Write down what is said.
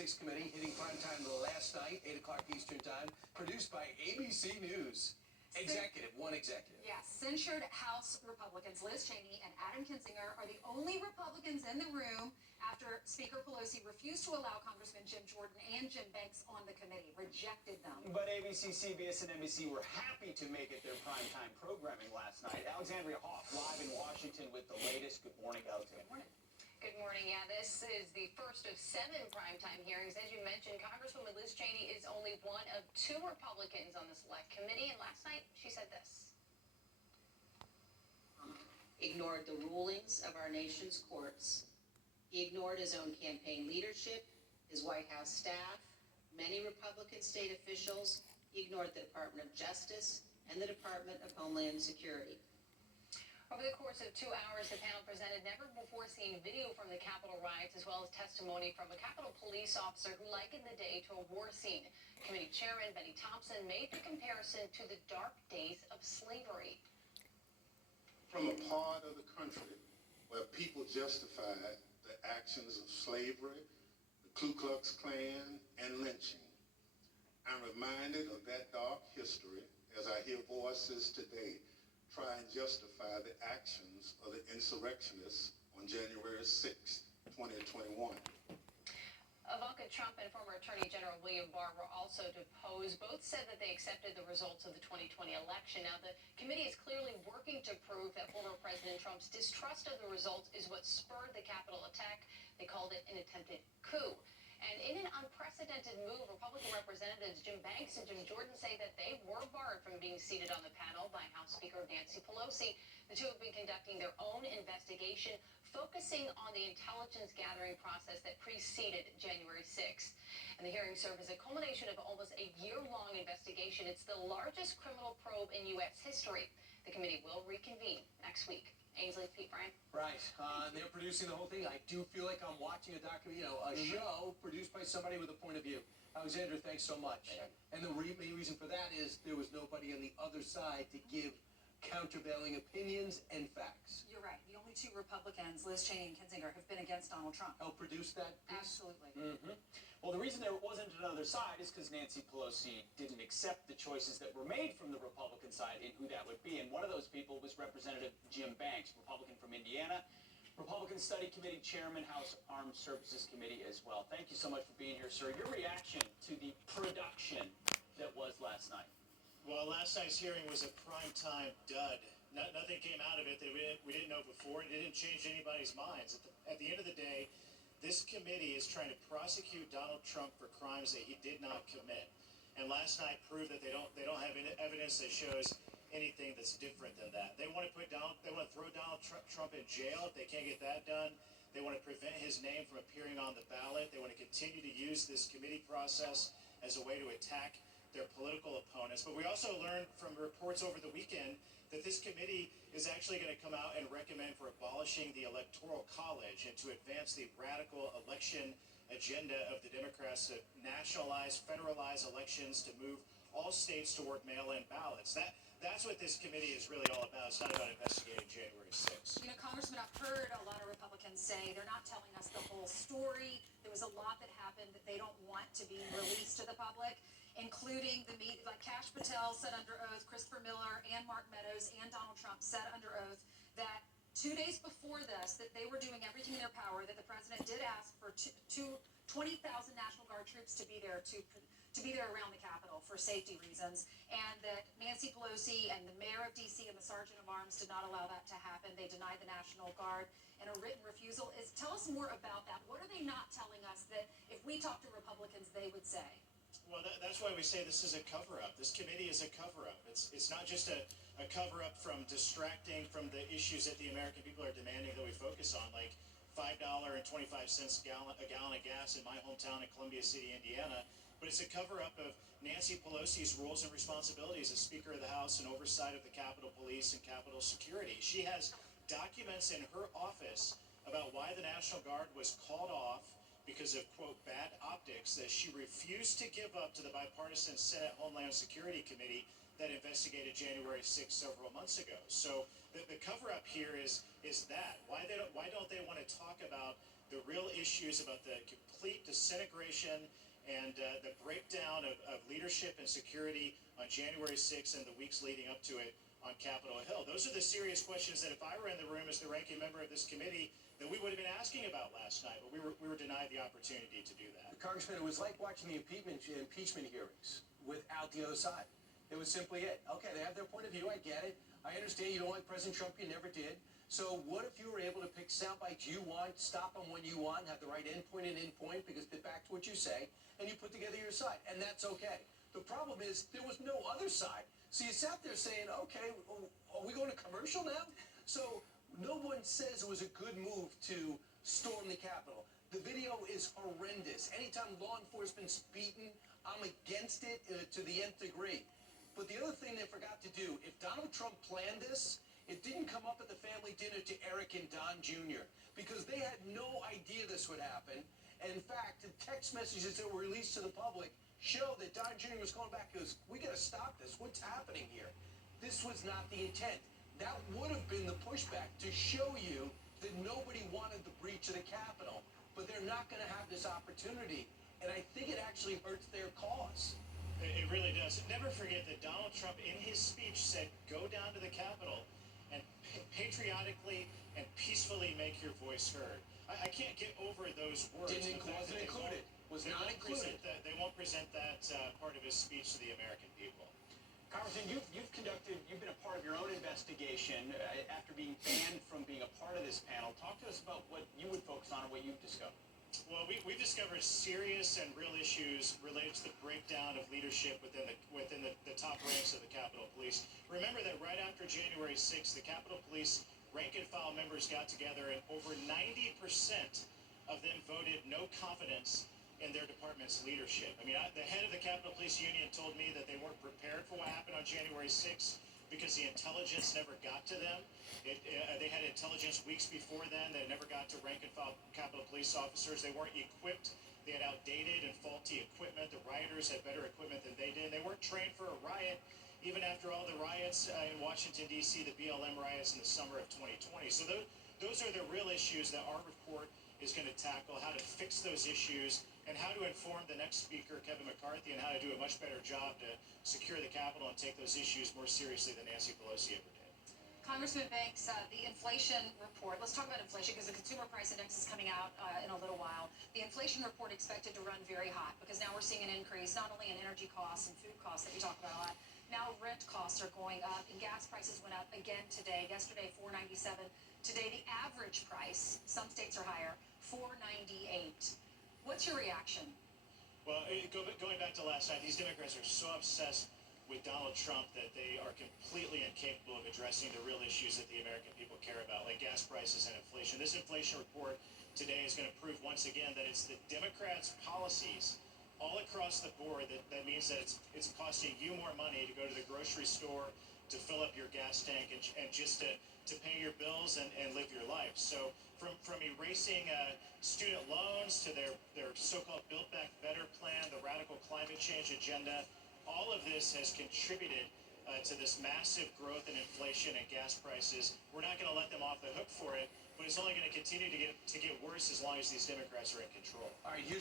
6 committee hitting primetime last night, 8 o'clock Eastern Time, produced by ABC News. One executive. Yes, censured House Republicans Liz Cheney and Adam Kinzinger are the only Republicans in the room after Speaker Pelosi refused to allow Congressman Jim Jordan and Jim Banks on the committee, rejected them. But ABC, CBS, and NBC were happy to make it their primetime programming last night. Alexandria Hoff live in Washington with the latest. Good morning, Alex. Good morning. Good morning. Yeah, this is the first of 7 primetime hearings. As you mentioned, Congresswoman Liz Cheney is only one of 2 Republicans on the select committee, and last night she said this. Ignored the rulings of our nation's courts. He ignored his own campaign leadership, his White House staff, many Republican state officials. He ignored the Department of Justice and the Department of Homeland Security. Over the course of 2 hours, the panel presented never-before-seen video from the Capitol riots, as well as testimony from a Capitol police officer who likened the day to a war scene. Committee Chairman Benny Thompson made the comparison to the dark days of slavery. From a part of the country where people justified the actions of slavery, the Ku Klux Klan, and lynching, I'm reminded of that dark history as I hear voices today try and justify the actions of the insurrectionists on January 6, 2021. Ivanka Trump and former Attorney General William Barr were also deposed. Both said that they accepted the results of the 2020 election. Now, the committee is clearly working to prove that former President Trump's distrust of the results is what spurred the Capitol attack. They called it an attempted coup. And in an unprecedented move, Republican Representatives Jim Banks and Jim Jordan say that they were barred from being seated on the panel by House Speaker Nancy Pelosi. The two have been conducting their own investigation, focusing on the intelligence gathering process that preceded January 6th. And the hearing served as a culmination of almost a year-long investigation. It's the largest criminal probe in U.S. history. The committee will reconvene next week. Ainsley, Pete, Brian. Right. They're producing the whole thing. I do feel like I'm watching a documentary, a show produced by somebody with a point of view. Alexander, thanks so much. Sure. And the main reason for that is there was nobody on the other side to give countervailing opinions and facts. You're right. The only 2 Republicans, Liz Cheney and Kinzinger, have been against Donald Trump. Help produce that piece? Absolutely. Mm-hmm. Well, the reason there wasn't another side is because Nancy Pelosi didn't accept the choices that were made from the Republican side in who that would be. And one of those people was Representative Jim Banks, Republican from Indiana, Republican Study Committee Chairman, House Armed Services Committee as well. Thank you so much for being here, sir. Your reaction to the production that was last night? Well, last night's hearing was a primetime dud. Nothing came out of it that we didn't know before. It didn't change anybody's minds. At the end of the day, this committee is trying to prosecute Donald Trump for crimes that he did not commit. And last night proved that they don't have any evidence that shows anything that's different than that. They want to throw Donald Trump in jail if they can't get that done. They want to prevent his name from appearing on the ballot. They want to continue to use this committee process as a way to attack their political opponents. But we also learned from reports over the weekend that this committee is actually going to come out and recommend for abolishing the Electoral College and to advance the radical election agenda of the Democrats to nationalize, federalize elections, to move all states toward mail-in ballots. That's what this committee is really all about. It's not about investigating January 6th. You know, Congressman, I've heard a lot of Republicans say they're not telling us the whole story. There was a lot that happened that they don't want to be released to the public, including like Kash Patel said under oath, Christopher Miller and Mark Meadows and Donald Trump said under oath that 2 days before this, that they were doing everything in their power, that the president did ask for 20,000 National Guard troops to be there around the Capitol for safety reasons, and that Nancy Pelosi and the mayor of D.C. and the sergeant of arms did not allow that to happen. They denied the National Guard, and a written refusal is. Tell us more about that. What are they not telling us that if we talk to Republicans, they would say? Well, that's why we say this is a cover-up. This committee is a cover-up. It's not just a cover-up from distracting from the issues that the American people are demanding that we focus on, like $5.25 a gallon of gas in my hometown in Columbia City, Indiana. But it's a cover-up of Nancy Pelosi's roles and responsibilities as Speaker of the House and oversight of the Capitol Police and Capitol Security. She has documents in her office about why the National Guard was called off because of, quote, bad optics that she refused to give up to the bipartisan Senate Homeland Security Committee that investigated January 6th several months ago. So the cover-up here is that. Why don't they want to talk about the real issues about the complete disintegration and the breakdown of leadership and security on January 6th and the weeks leading up to it on Capitol Hill. Those are the serious questions that if I were in the room as the ranking member of this committee, that we would have been asking about last night, but we were denied the opportunity to do that. Congressman, it was like watching the impeachment hearings without the other side. It was simply it. Okay, they have their point of view. I get it. I understand you don't like President Trump. You never did. So what if you were able to pick sound bites you want, stop them when you want, have the right end point and end point, because back to what you say, and you put together your side, and that's okay. The problem is there was no other side. So you sat there saying, okay, are we going to commercial now? So no one says it was a good move to storm the Capitol. The video is horrendous. Anytime law enforcement's beaten, I'm against it to the nth degree. But the other thing they forgot to do, if Donald Trump planned this, it didn't come up at the family dinner to Eric and Don Jr. because they had no idea this would happen. And in fact, the text messages that were released to the public show that Don Jr. was calling back and goes, we got to stop this. What's happening here? This was not the intent. That would have been the pushback to show you that nobody wanted the breach of the Capitol. But they're not going to have this opportunity. And I think it actually hurts their cause. It really does. Never forget that Donald Trump, in his speech, said, go down to the Capitol and patriotically and peacefully make your voice heard. I can't get over those words. Wasn't included. Was not included. They won't present that part of his speech to the American people. Congressman, you've been a part of your own investigation after being banned from being a part of this panel. Talk to us about what you would focus on and what you've discovered. Well, we've discovered serious and real issues related to the breakdown of leadership within the top ranks of the Capitol Police. Remember that right after January 6th, the Capitol Police rank-and-file members got together and over 90% of them voted no confidence in their department's leadership. I mean, the head of the Capitol Police Union told me that they weren't prepared for what happened on January 6th because the intelligence never got to them. They had intelligence weeks before then that never got to rank-and-file Capitol Police officers. They weren't equipped. They had outdated and faulty equipment. The rioters had better equipment than they did. They weren't trained for a riot, even after all the riots in Washington, D.C., the BLM riots in the summer of 2020. So those are the real issues that our report is going to tackle, how to fix those issues, and how to inform the next speaker, Kevin McCarthy, and how to do a much better job to secure the Capitol and take those issues more seriously than Nancy Pelosi ever did. Congressman Banks, the inflation report, let's talk about inflation because the consumer price index is coming out in a little while. The inflation report expected to run very hot because now we're seeing an increase not only in energy costs and food costs that we talk about a lot. Now rent costs are going up and gas prices went up again today. Yesterday, $4.97. Today, the average price, some states are higher, $4.98. What's your reaction? Well, going back to last night, these Democrats are so obsessed with Donald Trump that they are completely incapable of addressing the real issues that the American people care about, like gas prices and inflation. This inflation report today is going to prove once again that it's the Democrats' policies all across the board that means that it's costing you more money to go to the grocery store, to fill up your gas tank, and just to pay your bills and live your life. So from erasing student loans to their so-called Build Back Better plan, the radical climate change agenda, all of this has contributed to this massive growth in inflation and gas prices. We're not going to let them off the hook for it, but it's only going to continue to get worse as long as these Democrats are in control. All right, here's